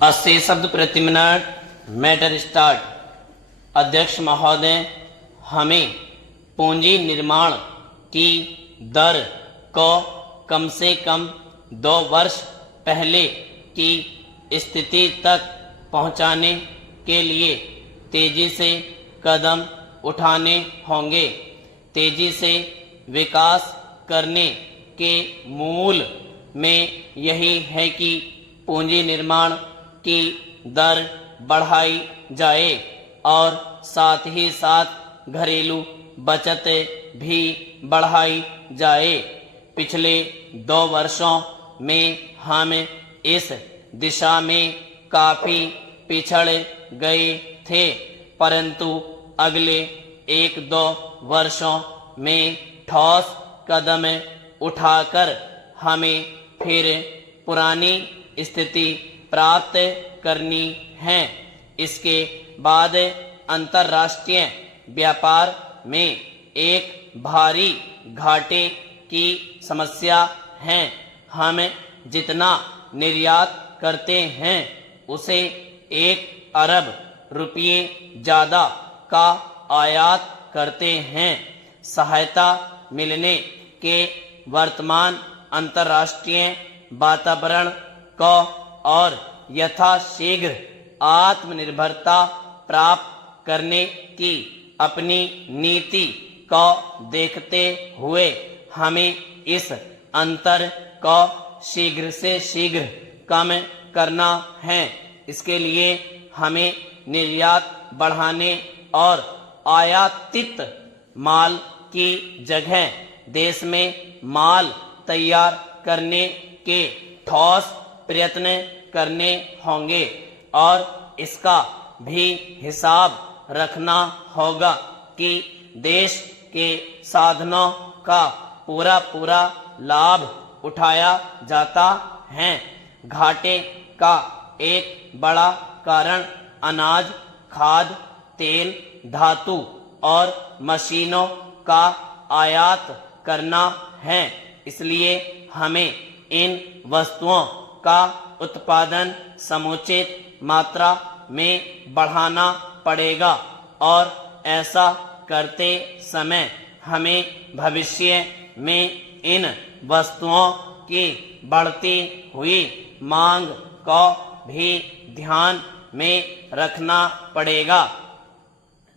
80 शब्द प्रति minute. Matter start. अध्यक्ष महोदय, हमें पूंजी निर्माण की दर को कम से कम 2 वर्ष पहले की स्थिति तक पहुंचाने के लिए तेजी से कदम उठाने होंगे। तेजी से विकास करने के मूल में यही है कि पूंजी निर्माण की दर बढ़ाई जाए और साथ ही साथ घरेलू बचत भी बढ़ाई जाए। पिछले 2 वर्षों में हम इस दिशा में काफी पिछड़ गए थे, परंतु अगले 1-2 वर्षों में ठोस कदम उठाकर हमें फिर पुरानी स्थिति प्राप्त करनी है। इसके बाद अंतर्राष्ट्रीय व्यापार में एक भारी घाटे की समस्या है। हम जितना निर्यात करते हैं उसे 1 अरब रुपये ज्यादा का आयात करते हैं। सहायता मिलने के वर्तमान अंतर्राष्ट्रीय वातावरण को और यथाशीघ्र आत्मनिर्भरता प्राप्त करने की अपनी नीति को देखते हुए हमें इस अंतर को शीघ्र से शीघ्र कम करना है। इसके लिए हमें निर्यात बढ़ाने और आयातित माल की जगह देश में माल तैयार करने के ठोस प्रयत्न करने होंगे और इसका भी हिसाब रखना होगा कि देश के साधनों का पूरा लाभ उठाया जाता है। घाटे का एक बड़ा कारण अनाज, खाद, तेल, धातु और मशीनों का आयात करना है। इसलिए हमें इन वस्तुओं का उत्पादन समुचित मात्रा में बढ़ाना पड़ेगा और ऐसा करते समय हमें भविष्य में इन वस्तुओं की बढ़ती हुई मांग को भी ध्यान में रखना पड़ेगा।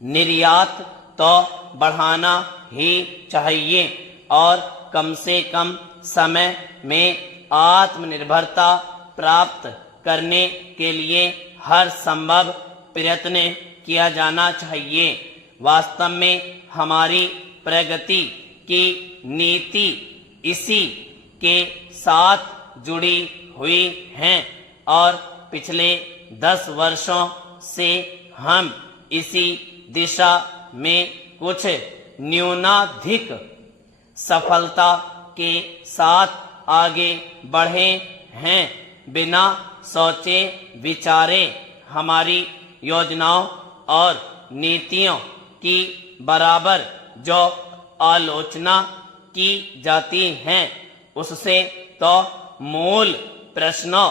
निर्यात तो बढ़ाना ही चाहिए और कम से कम समय में आत्मनिर्भरता प्राप्त करने के लिए हर संभव प्रयत्न किया जाना चाहिए। वास्तव में हमारी प्रगति की नीति इसी के साथ जुड़ी हुई है और पिछले 10 वर्षों से हम इसी दिशा में कुछ न्यूनाधिक सफलता के साथ आगे बढ़े हैं। बिना सोचे विचारे हमारी योजनाओं और नीतियों की बराबर जो आलोचना की जाती है उससे तो मूल प्रश्नों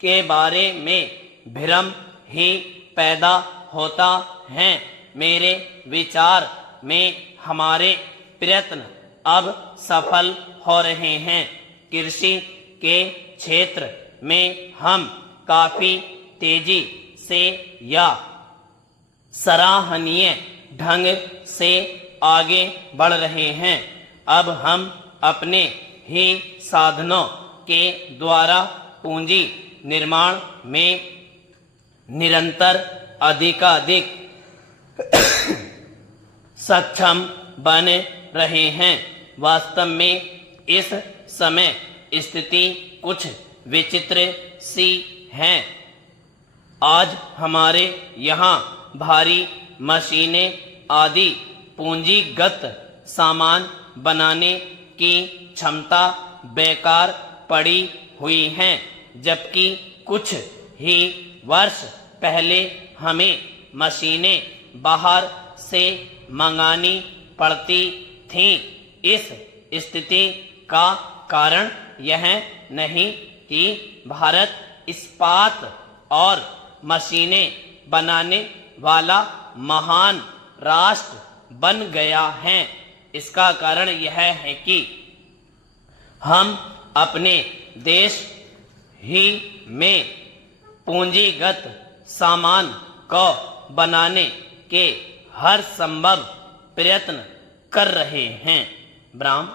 के बारे में भ्रम ही पैदा होता है। मेरे विचार में हमारे प्रयत्न अब सफल हो रहे हैं। कृषि के क्षेत्र में हम काफी तेजी से या सराहनीय ढंग से आगे बढ़ रहे हैं। अब हम अपने ही साधनों के द्वारा पूंजी निर्माण में निरंतर अधिकाधिक सक्षम बन रहे हैं। वास्तव में इस समय स्थिति कुछ विचित्र सी है। आज हमारे यहाँ भारी मशीनें आदि पूंजीगत सामान बनाने की क्षमता बेकार पड़ी हुई हैं, जबकि कुछ ही वर्ष पहले हमें मशीनें बाहर से मंगानी पड़ती थीं। इस स्थिति का कारण यह नहीं कि भारत इस्पात और मशीनें बनाने वाला महान राष्ट्र बन गया है। इसका कारण यह है कि हम अपने देश ही में पूंजीगत सामान को बनाने के हर संभव प्रयत्न कर रहे हैं। ब्राह्म